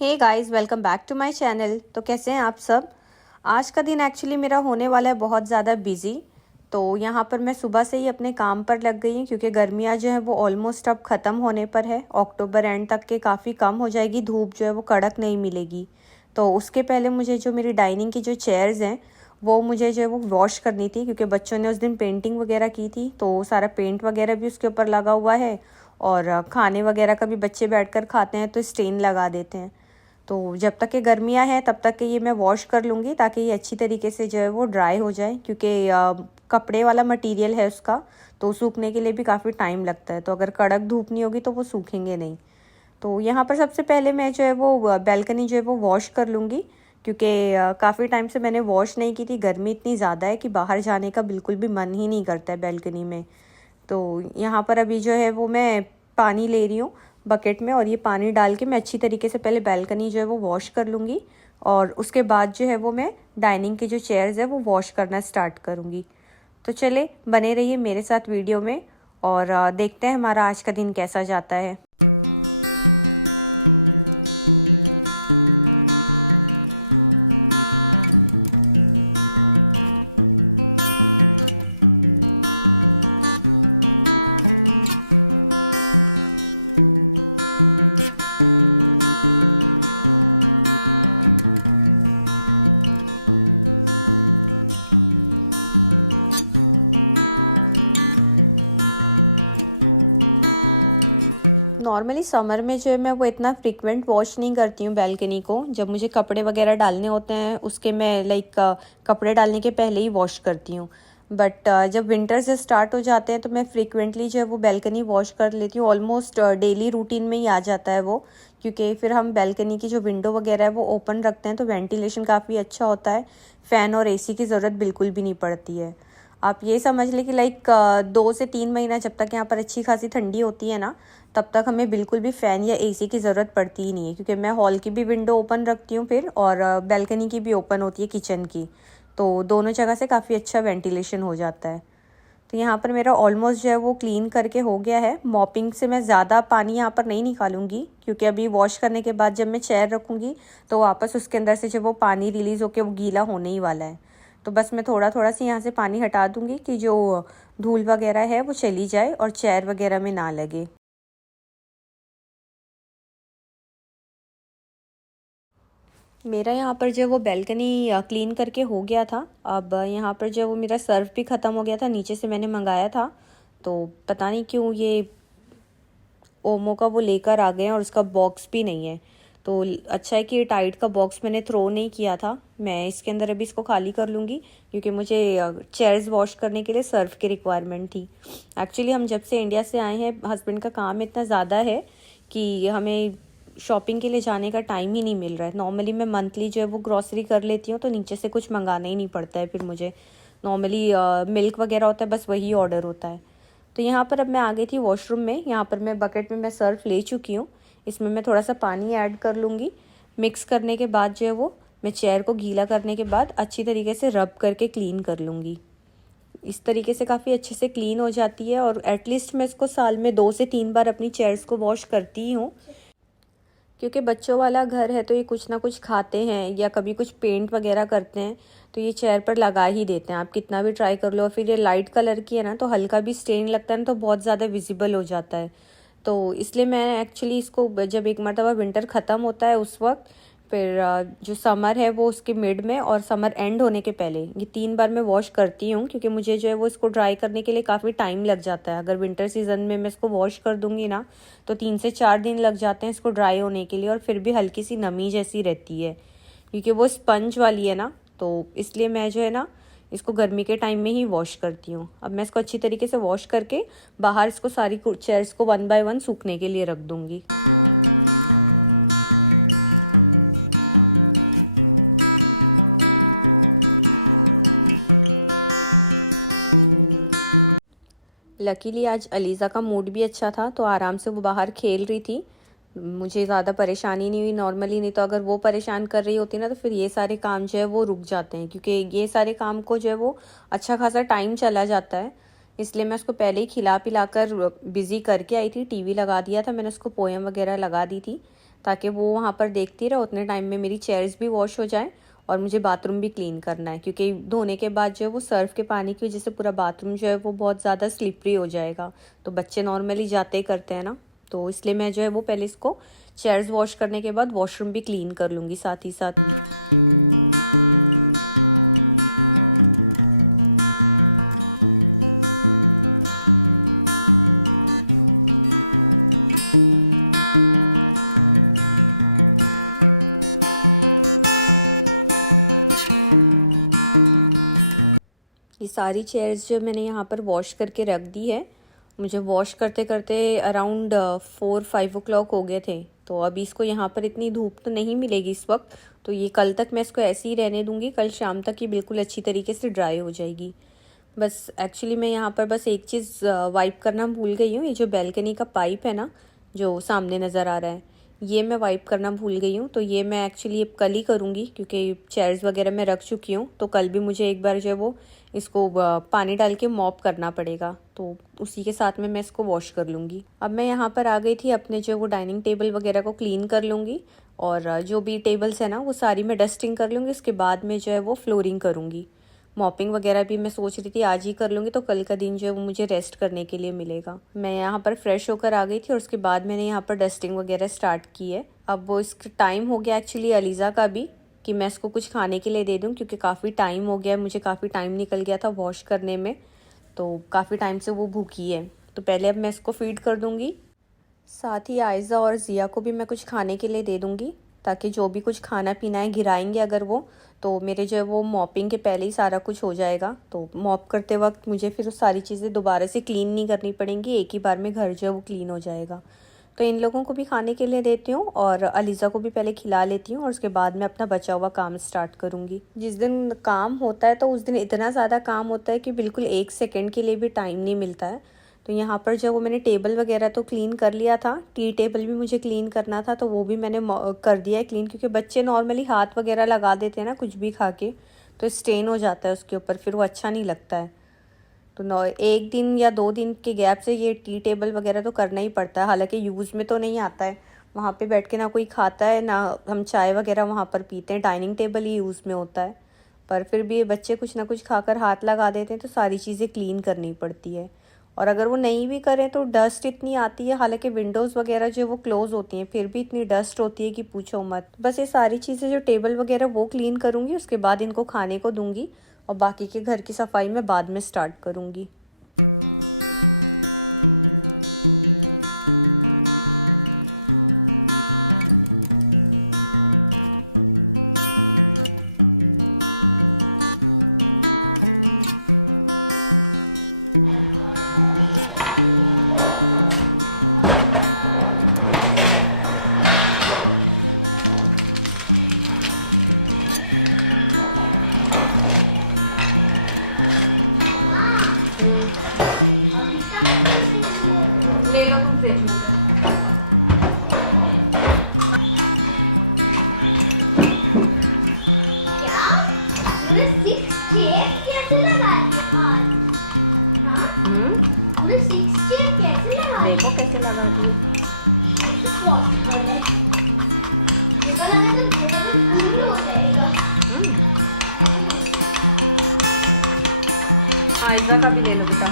Hey guys, welcome back to my channel. तो कैसे हैं आप सब। आज का दिन एक्चुअली मेरा होने वाला है बहुत ज़्यादा बिजी। तो यहाँ पर मैं सुबह से ही अपने काम पर लग गई हूँ क्योंकि गर्मियाँ जो है वो ऑलमोस्ट अब ख़त्म होने पर है। अक्टूबर एंड तक के काफ़ी कम हो जाएगी, धूप जो है वो कड़क नहीं मिलेगी। तो उसके पहले मुझे जो मेरी डाइनिंग की जो चेयर्स हैं वो मुझे जो है वो वॉश करनी थी, क्योंकि बच्चों ने उस दिन पेंटिंग वगैरह की थी तो सारा पेंट वगैरह भी उसके ऊपर लगा हुआ है। और खाने वगैरह का भी बच्चे बैठकर खाते हैं तो स्टेन लगा देते हैं। तो जब तक ये गर्मियाँ हैं तब तक के ये मैं वॉश कर लूँगी ताकि ये अच्छी तरीके से जो है वो ड्राई हो जाए, क्योंकि कपड़े वाला मटेरियल है उसका, तो सूखने के लिए भी काफ़ी टाइम लगता है। तो अगर कड़क धूप नहीं होगी तो वो सूखेंगे नहीं। तो यहाँ पर सबसे पहले मैं जो है वो बैल्कनी जो है वो वॉश कर लूँगी, क्योंकि काफ़ी टाइम से मैंने वॉश नहीं की थी। गर्मी इतनी ज़्यादा है कि बाहर जाने का बिल्कुल भी मन ही नहीं करता है बैल्कनी में। तो यहाँ पर अभी जो है वो मैं पानी ले रही हूँ बकेट में, और ये पानी डाल के मैं अच्छी तरीके से पहले बैल्कनी जो है वो वॉश कर लूँगी, और उसके बाद जो है वो मैं डाइनिंग की जो चेयर्स है वो वॉश करना स्टार्ट करूँगी। तो चले बने रहिए मेरे साथ वीडियो में, और देखते हैं हमारा आज का दिन कैसा जाता है। नॉर्मली समर में जो है मैं वो इतना फ्रिक्वेंट वॉश नहीं करती हूँ बैल्कनी को। जब मुझे कपड़े वगैरह डालने होते हैं उसके मैं कपड़े डालने के पहले ही वॉश करती हूँ। बट जब विंटर से स्टार्ट हो जाते हैं तो मैं फ्रिक्वेंटली जो है वो बैल्कनी वॉश कर लेती हूँ। ऑलमोस्ट डेली रूटीन में ही आ जाता है वो, क्योंकि फिर हम बैल्कनी की जो विंडो वगैरह है वो ओपन रखते हैं तो वेंटिलेशन काफ़ी अच्छा होता है। फ़ैन और एसी की ज़रूरत बिल्कुल भी नहीं पड़ती है। आप ये समझ लें कि 2 से 3 महीना जब तक यहाँ पर अच्छी खासी ठंडी होती है ना, तब तक हमें बिल्कुल भी फ़ैन या एसी की ज़रूरत पड़ती ही नहीं है, क्योंकि मैं हॉल की भी विंडो ओपन रखती हूँ फिर, और बैल्कनी की भी ओपन होती है किचन की। तो दोनों जगह से काफ़ी अच्छा वेंटिलेशन हो जाता है। तो यहाँ पर मेरा ऑलमोस्ट जो है वो क्लीन करके हो गया है। मॉपिंग से मैं ज़्यादा पानी यहाँ पर नहीं निकालूंगी, क्योंकि अभी वॉश करने के बाद जब मैं चेयर रखूँगी तो वापस उसके अंदर से जब वो पानी रिलीज़ होकर वो गीला होने ही वाला है। तो बस मैं थोड़ा थोड़ा सा यहाँ से पानी हटा दूँगी कि जो धूल वगैरह है वो चली जाए और चेयर वगैरह में ना लगे। मेरा यहाँ पर जो वो बैल्कनी क्लीन करके हो गया था। अब यहाँ पर जो वो मेरा सर्फ भी ख़त्म हो गया था, नीचे से मैंने मंगाया था। तो पता नहीं क्यों ये ओमो का वो लेकर आ गए हैं और उसका बॉक्स भी नहीं है। तो अच्छा है कि ये टाइड का बॉक्स मैंने थ्रो नहीं किया था। मैं इसके अंदर अभी इसको खाली कर लूँगी, क्योंकि मुझे चेयर्स वॉश करने के लिए सर्फ की रिक्वायरमेंट थी। एक्चुअली हम जब से इंडिया से आए हैं हस्बैंड का काम इतना ज़्यादा है कि हमें शॉपिंग के लिए जाने का टाइम ही नहीं मिल रहा है। नॉर्मली मैं मंथली जो है वो ग्रॉसरी कर लेती हूँ, तो नीचे से कुछ मंगाना ही नहीं पड़ता है फिर मुझे। नॉर्मली मिल्क वगैरह होता है, बस वही ऑर्डर होता है। तो यहाँ पर अब मैं आ गई थी वॉशरूम में। यहाँ पर मैं बकेट में मैं सर्फ ले चुकी हूँ। इसमें मैं थोड़ा सा पानी ऐड कर लूँगी। मिक्स करने के बाद जो है वो मैं चेयर को गीला करने के बाद अच्छी तरीके से रब करके क्लीन कर लूँगी। इस तरीके से काफ़ी अच्छे से क्लीन हो जाती है, और एटलीस्ट मैं इसको साल में 2 से 3 बार अपनी चेयर्स को वॉश करती ही हूँ, क्योंकि बच्चों वाला घर है तो ये कुछ ना कुछ खाते हैं या कभी कुछ पेंट वगैरह करते हैं तो ये चेयर पर लगा ही देते हैं। आप कितना भी ट्राई कर लो, और फिर ये लाइट कलर की है ना तो हल्का भी स्टेन लगता है ना तो बहुत ज़्यादा विजिबल हो जाता है। तो इसलिए मैं एक्चुअली इसको जब एक मरतबा विंटर ख़त्म होता है उस वक्त, फिर जो समर है वो उसके मिड में और समर एंड होने के पहले, ये 3 बार मैं वॉश करती हूँ, क्योंकि मुझे जो है वो इसको ड्राई करने के लिए काफ़ी टाइम लग जाता है। अगर विंटर सीजन में मैं इसको वॉश कर दूँगी ना तो 3 से 4 दिन लग जाते हैं इसको ड्राई होने के लिए, और फिर भी हल्की सी नमी जैसी रहती है, क्योंकि वो स्पंज वाली है ना। तो इसलिए मैं जो है ना इसको गर्मी के टाइम में ही वॉश करती हूँ। अब मैं इसको अच्छी तरीके से वॉश करके बाहर इसको सारी चेयर्स को 1 बाय 1 सूखने के लिए रख दूँगी। लकीली आज अलीज़ा का मूड भी अच्छा था तो आराम से वो बाहर खेल रही थी। मुझे ज़्यादा परेशानी नहीं हुई नॉर्मली, नहीं तो अगर वो परेशान कर रही होती ना तो फिर ये सारे काम जो है वो रुक जाते हैं, क्योंकि ये सारे काम को जो है वो अच्छा खासा टाइम चला जाता है। इसलिए मैं उसको पहले ही खिला पिला कर बिज़ी करके आई थी। टीवी लगा दिया था मैंने, उसको पोएम वगैरह लगा दी थी ताकि वो वहाँ पर देखती रहे, उतने टाइम में मेरी चेयर्स भी वॉश हो जाएं और मुझे बाथरूम भी क्लीन करना है, क्योंकि धोने के बाद जो है वो सर्फ के पानी की वजह से पूरा बाथरूम जो है वो बहुत ज़्यादा स्लिपरी हो जाएगा। तो बच्चे नॉर्मली जाते ही करते हैं ना, तो इसलिए मैं जो है वो पहले इसको चेयर्स वॉश करने के बाद वॉशरूम भी क्लीन कर लूँगी साथ ही साथ। ये सारी चेयर्स जो मैंने यहाँ पर वॉश करके रख दी है। मुझे वॉश करते करते अराउंड 4-5 o'clock हो गए थे। तो अभी इसको यहाँ पर इतनी धूप तो नहीं मिलेगी इस वक्त, तो ये कल तक मैं इसको ऐसे ही रहने दूँगी। कल शाम तक ये बिल्कुल अच्छी तरीके से ड्राई हो जाएगी। बस एक्चुअली मैं यहाँ पर बस एक चीज़ वाइप करना भूल गई हूँ। ये जो बैल्कनी का पाइप है ना, जो सामने नज़र आ रहा है, ये मैं वाइप करना भूल गई हूँ। तो ये मैं एक्चुअली अब कल ही करूँगी, क्योंकि चेयर्स वगैरह मैं रख चुकी हूँ। तो कल भी मुझे एक बार जो है वो इसको पानी डाल के मॉप करना पड़ेगा, तो उसी के साथ में मैं इसको वॉश कर लूँगी। अब मैं यहाँ पर आ गई थी, अपने जो वो डाइनिंग टेबल वगैरह को क्लीन कर लूँगी, और जो भी टेबल्स है ना वो सारी मैं डस्टिंग कर लूँगी। उसके बाद में जो है वो फ्लोरिंग करूँगी। मॉपिंग वगैरह भी मैं सोच रही थी आज ही कर लूँगी, तो कल का दिन जो है वो मुझे रेस्ट करने के लिए मिलेगा। मैं यहाँ पर फ्रेश होकर आ गई थी और उसके बाद मैंने यहाँ पर डस्टिंग वगैरह स्टार्ट की है। अब वो इसका टाइम हो गया एक्चुअली अलीज़ा का भी, कि मैं इसको कुछ खाने के लिए दे दूँ, क्योंकि काफ़ी टाइम हो गया है, मुझे काफ़ी टाइम निकल गया था वॉश करने में, तो काफ़ी टाइम से वो भूखी है। तो पहले अब मैं इसको फीड कर दूँगी। साथ ही आयज़ा और ज़िया को भी मैं कुछ खाने के लिए दे दूँगी, ताकि जो भी कुछ खाना पीना है गिराएंगे अगर वो, तो मेरे जो है वो मॉपिंग के पहले ही सारा कुछ हो जाएगा। तो मॉप करते वक्त मुझे फिर सारी चीज़ें दोबारा से क्लीन नहीं करनी पड़ेंगी, एक ही बार में घर जो है वो क्लीन हो जाएगा। तो इन लोगों को भी खाने के लिए देती हूँ और अलीज़ा को भी पहले खिला लेती हूँ, और उसके बाद मैं अपना बचा हुआ काम स्टार्ट करूँगी। जिस दिन काम होता है तो उस दिन इतना ज़्यादा काम होता है कि बिल्कुल 1 सेकेंड के लिए भी टाइम नहीं मिलता है। तो यहाँ पर जो वो मैंने टेबल वगैरह तो क्लीन कर लिया था, टी टेबल भी मुझे क्लीन करना था, तो वो भी मैंने कर दिया है क्लीन, क्योंकि बच्चे नॉर्मली हाथ वगैरह लगा देते हैं ना कुछ भी खा के, तो स्टेन हो जाता है उसके ऊपर, फिर वो अच्छा नहीं लगता है। तो 1 दिन या 2 दिन के गैप से ये टी टेबल वगैरह तो करना ही पड़ता है। हालांकि यूज़ में तो नहीं आता है, वहाँ पे बैठ के ना कोई खाता है ना हम चाय वगैरह वहाँ पर पीते हैं, डाइनिंग टेबल ही यूज़ में होता है। पर फिर भी ये बच्चे कुछ ना कुछ खाकर हाथ लगा देते हैं, तो सारी चीज़ें क्लीन करनी पड़ती है। और अगर वो नहीं भी करें तो डस्ट इतनी आती है, हालांकि विंडोज़ वगैरह जो वो क्लोज़ होती हैं, फिर भी इतनी डस्ट होती है कि पूछो मत। बस ये सारी चीज़ें जो टेबल वगैरह वो क्लीन करूँगी, उसके बाद इनको खाने को दूँगी, और बाकी के घर की सफाई मैं बाद में स्टार्ट करूँगी। ले लो तुम फ्रिज में से। क्या पूरे 6 चेयर कैसे लगा दिए? पूरे 6 चेयर कैसे लगा दिए? देखो कैसे लगा दिए। पॉसिबल है? देखो लगा तो देखो तो फूल हो जाएगा। आयज़ा का भी ले लो बेटा।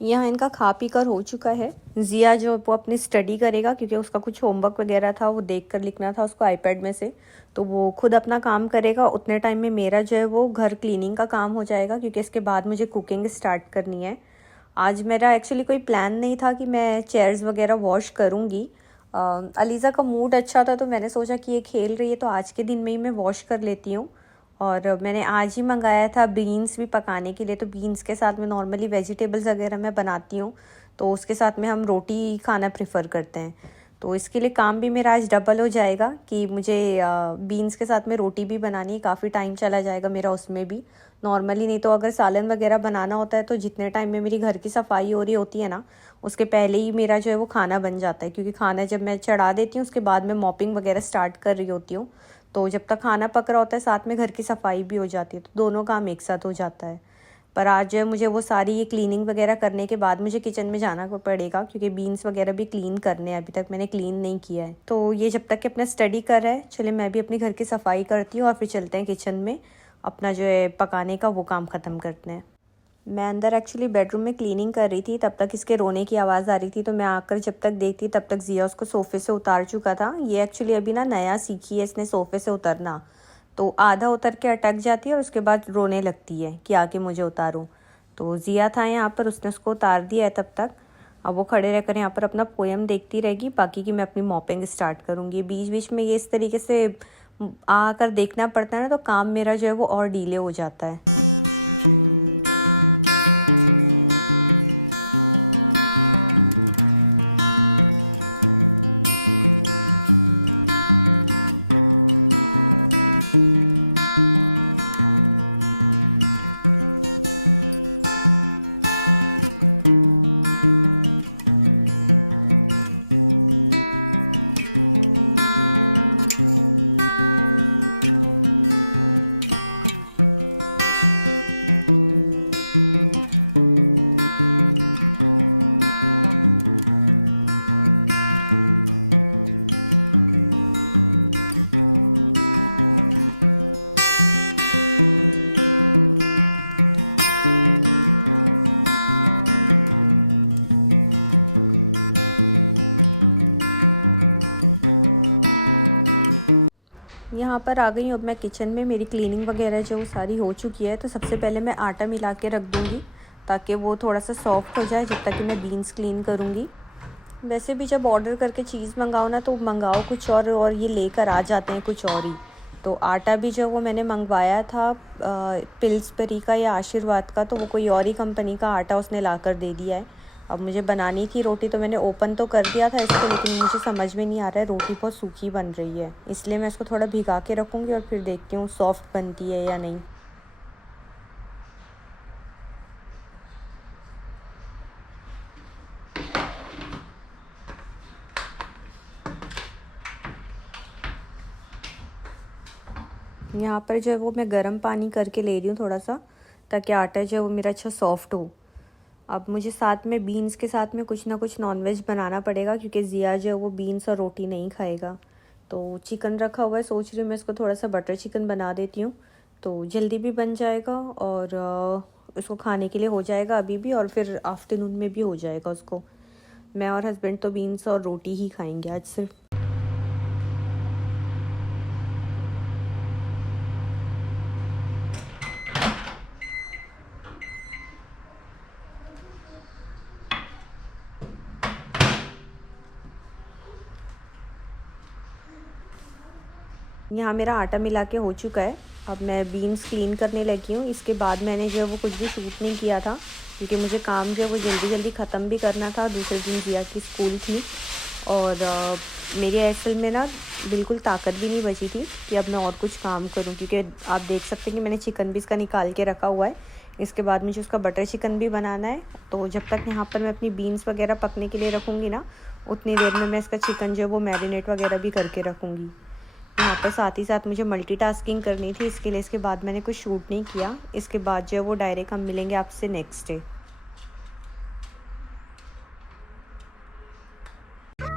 यहाँ इनका खा पी कर हो चुका है। ज़िया जो वो अपनी स्टडी करेगा, क्योंकि उसका कुछ होमवर्क वगैरह था वो देख कर लिखना था उसको आईपैड में से, तो वो खुद अपना काम करेगा। उतने टाइम में मेरा जो है वो घर क्लीनिंग का काम हो जाएगा, क्योंकि इसके बाद मुझे कुकिंग स्टार्ट करनी है। आज मेरा एक्चुअली कोई प्लान नहीं था कि मैं चेयर्स वगैरह वॉश करूँगी। अलीज़ा का मूड अच्छा था तो मैंने सोचा कि ये खेल रही है तो आज के दिन में ही मैं वॉश कर लेती हूँ। और मैंने आज ही मंगाया था बीन्स भी पकाने के लिए, तो बीन्स के साथ में नॉर्मली वेजिटेबल्स वगैरह मैं बनाती हूँ तो उसके साथ में हम रोटी खाना प्रेफर करते हैं। तो इसके लिए काम भी मेरा आज डबल हो जाएगा कि मुझे बीन्स के साथ में रोटी भी बनानी है, काफ़ी टाइम चला जाएगा मेरा उसमें भी। नॉर्मली नहीं तो अगर सालन वगैरह बनाना होता है तो जितने टाइम में मेरी घर की सफाई हो रही होती है ना, उसके पहले ही मेरा जो है वो खाना बन जाता है, क्योंकि खाना जब मैं चढ़ा देती हूँ उसके बाद मैं मॉपिंग वगैरह स्टार्ट कर रही होती हूँ। तो जब तक खाना पक रहा होता है साथ में घर की सफाई भी हो जाती है, तो दोनों काम एक साथ हो जाता है। पर आज जो है मुझे वो सारी ये क्लीनिंग वगैरह करने के बाद मुझे किचन में जाना पड़ेगा, क्योंकि बीन्स वगैरह भी क्लीन करने हैं, अभी तक मैंने क्लीन नहीं किया है। तो ये जब तक कि अपना स्टडी कर रहा है, चलिए मैं भी अपने घर की सफाई करती हूँ और फिर चलते हैं किचन में, अपना जो है पकाने का वो काम ख़त्म करते हैं। मैं अंदर एक्चुअली बेडरूम में क्लीनिंग कर रही थी, तब तक इसके रोने की आवाज़ आ रही थी, तो मैं आकर जब तक देखती तब तक जिया उसको सोफ़े से उतार चुका था। ये एक्चुअली अभी ना नया सीखी है इसने सोफ़े से उतरना, तो आधा उतर के अटक जाती है और उसके बाद रोने लगती है कि आके मुझे उतारो। तो जिया था यहाँ पर, उसने उसको उतार दिया है तब तक। अब वो खड़े रहकर यहाँ पर अपना पोएम देखती रहेगी, बाकी की मैं अपनी मॉपिंग स्टार्ट करूँगी। बीच बीच में ये इस तरीके से आकर देखना पड़ता है ना, तो काम मेरा जो है वो और डीले हो जाता है। यहाँ पर आ गई हूँ अब मैं किचन में। मेरी क्लीनिंग वगैरह जो सारी हो चुकी है, तो सबसे पहले मैं आटा मिला के रख दूँगी ताकि वो थोड़ा सा सॉफ्ट हो जाए जब तक कि मैं बीन्स क्लीन करूँगी। वैसे भी जब ऑर्डर करके चीज़ मंगाओ ना, तो मंगाओ कुछ और ये लेकर आ जाते हैं कुछ और ही। तो आटा भी जो वो मैंने मंगवाया था पिल्सबेरी का या आशीर्वाद का, तो वो कोई और ही कंपनी का आटा उसने ला कर दे दिया है। अब मुझे बनानी थी रोटी, तो मैंने ओपन तो कर दिया था इसको, लेकिन मुझे समझ में नहीं आ रहा है, रोटी बहुत सूखी बन रही है, इसलिए मैं इसको थोड़ा भिगा के रखूँगी और फिर देखती हूँ सॉफ्ट बनती है या नहीं। यहाँ पर जो है वो मैं गर्म पानी करके ले रही हूँ थोड़ा सा, ताकि आटा जो है वो मेरा अच्छा सॉफ्ट हो। अब मुझे साथ में बीन्स के साथ में कुछ ना कुछ नॉनवेज बनाना पड़ेगा, क्योंकि जिया जो है वो बीन्स और रोटी नहीं खाएगा। तो चिकन रखा हुआ है, सोच रही हूँ मैं इसको थोड़ा सा बटर चिकन बना देती हूँ, तो जल्दी भी बन जाएगा और उसको खाने के लिए हो जाएगा अभी भी, और फिर आफ्टरनून में भी हो जाएगा उसको। मैं और हस्बैंड तो बीन्स और रोटी ही खाएंगे आज सिर्फ। यहाँ मेरा आटा मिला के हो चुका है। अब मैं बीन्स क्लीन करने लगी हूँ। इसके बाद मैंने जो है वो कुछ भी शूट नहीं किया था, क्योंकि मुझे काम जो है वो जल्दी जल्दी ख़त्म भी करना था। दूसरे दिन जिया की स्कूल थी और मेरी असल में ना बिल्कुल ताकत भी नहीं बची थी कि अब मैं और कुछ काम करूँ, क्योंकि आप देख सकते हैं कि मैंने चिकन भी इसका निकाल के रखा हुआ है। इसके बाद मुझे उसका बटर चिकन भी बनाना है, तो जब तक यहाँ पर मैं अपनी बीन्स वगैरह पकने के लिए रखूँगी ना, उतनी देर में मैं इसका चिकन जो है वो मैरिनेट वगैरह भी करके रखूँगी। यहाँ पर साथ ही साथ मुझे मल्टीटास्किंग करनी थी, इसके लिए इसके बाद मैंने कुछ शूट नहीं किया। इसके बाद जो है वो डायरेक्ट हम मिलेंगे आपसे next day.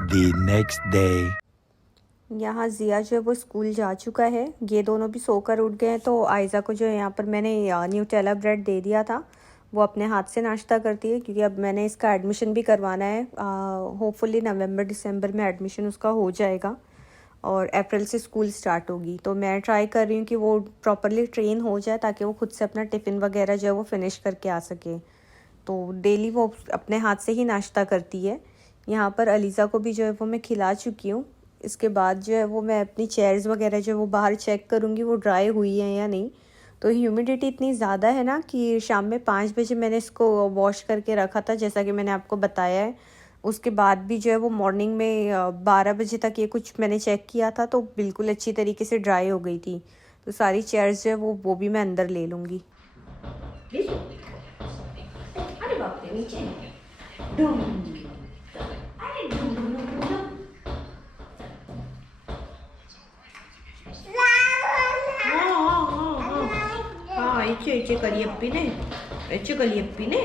The next day. यहाँ जिया जो है वो स्कूल जा चुका है, ये दोनों भी सोकर उठ गए हैं। तो आयज़ा को जो है यहाँ पर मैंने न्यूटेला ब्रेड दे दिया था, वो अपने हाथ से नाश्ता करती है, क्योंकि अब मैंने इसका एडमिशन भी करवाना है। होपफुली नवंबर दिसंबर में एडमिशन उसका हो जाएगा और अप्रैल से स्कूल स्टार्ट होगी। तो मैं ट्राई कर रही हूँ कि वो प्रॉपरली ट्रेन हो जाए, ताकि वो खुद से अपना टिफ़िन वगैरह जो है वो फिनिश करके आ सके। तो डेली वो अपने हाथ से ही नाश्ता करती है। यहाँ पर अलीज़ा को भी जो है वो मैं खिला चुकी हूँ। इसके बाद जो है वो मैं अपनी चेयर्स वगैरह जो वो बाहर चेक करूँगी वो ड्राई हुई हैं या नहीं। तो ह्यूमिडिटी इतनी ज़्यादा है ना कि शाम में 5 बजे मैंने इसको वॉश करके रखा था, जैसा कि मैंने आपको बताया है। उसके बाद भी जो है वो मॉर्निंग में 12 बजे तक ये कुछ मैंने चेक किया था तो बिल्कुल अच्छी तरीके से ड्राई हो गई थी। तो सारी चेयर्स जो है वो भी मैं अंदर ले लूँगी। अरे बाप रे, नीचे इचे करी अप्पी ने,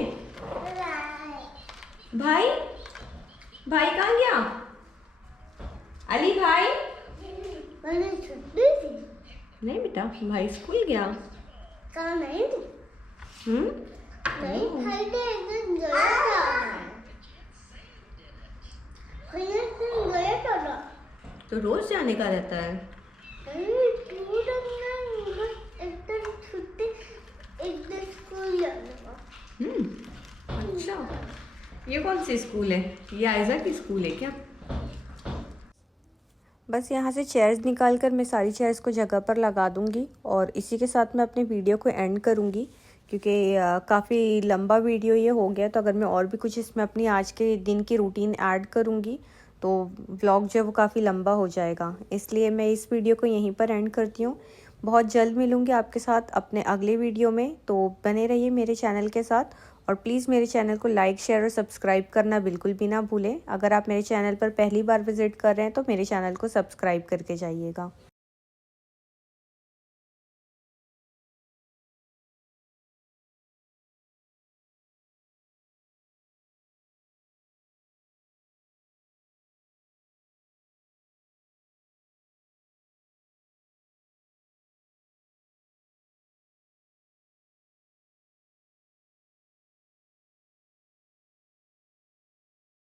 भाई भाई कहाँ गया? अली भाई नहीं बेटा, भाई स्कूल गया। नहीं भाई ने एकदम गया था। तो रोज जाने का रहता है। अच्छा, ये कौन सी स्कूल है? ये आयजा की स्कूल है क्या? बस यहाँ से चेयर्स निकाल कर मैं सारी चेयर्स को जगह पर लगा दूँगी और इसी के साथ मैं अपनी वीडियो को एंड करूँगी, क्योंकि काफ़ी लंबा वीडियो ये हो गया। तो अगर मैं और भी कुछ इसमें अपनी आज के दिन की रूटीन ऐड करूँगी तो व्लॉग जो है वो काफ़ी लंबा हो जाएगा, इसलिए मैं इस वीडियो को यहीं पर एंड करती हूँ। बहुत जल्द मिलूँगी आपके साथ अपने अगले वीडियो में, तो बने रहिए मेरे चैनल के साथ और प्लीज़ मेरे चैनल को लाइक, शेयर और सब्सक्राइब करना बिल्कुल भी ना भूलें। अगर आप मेरे चैनल पर पहली बार विजिट कर रहे हैं तो मेरे चैनल को सब्सक्राइब करके जाइएगा।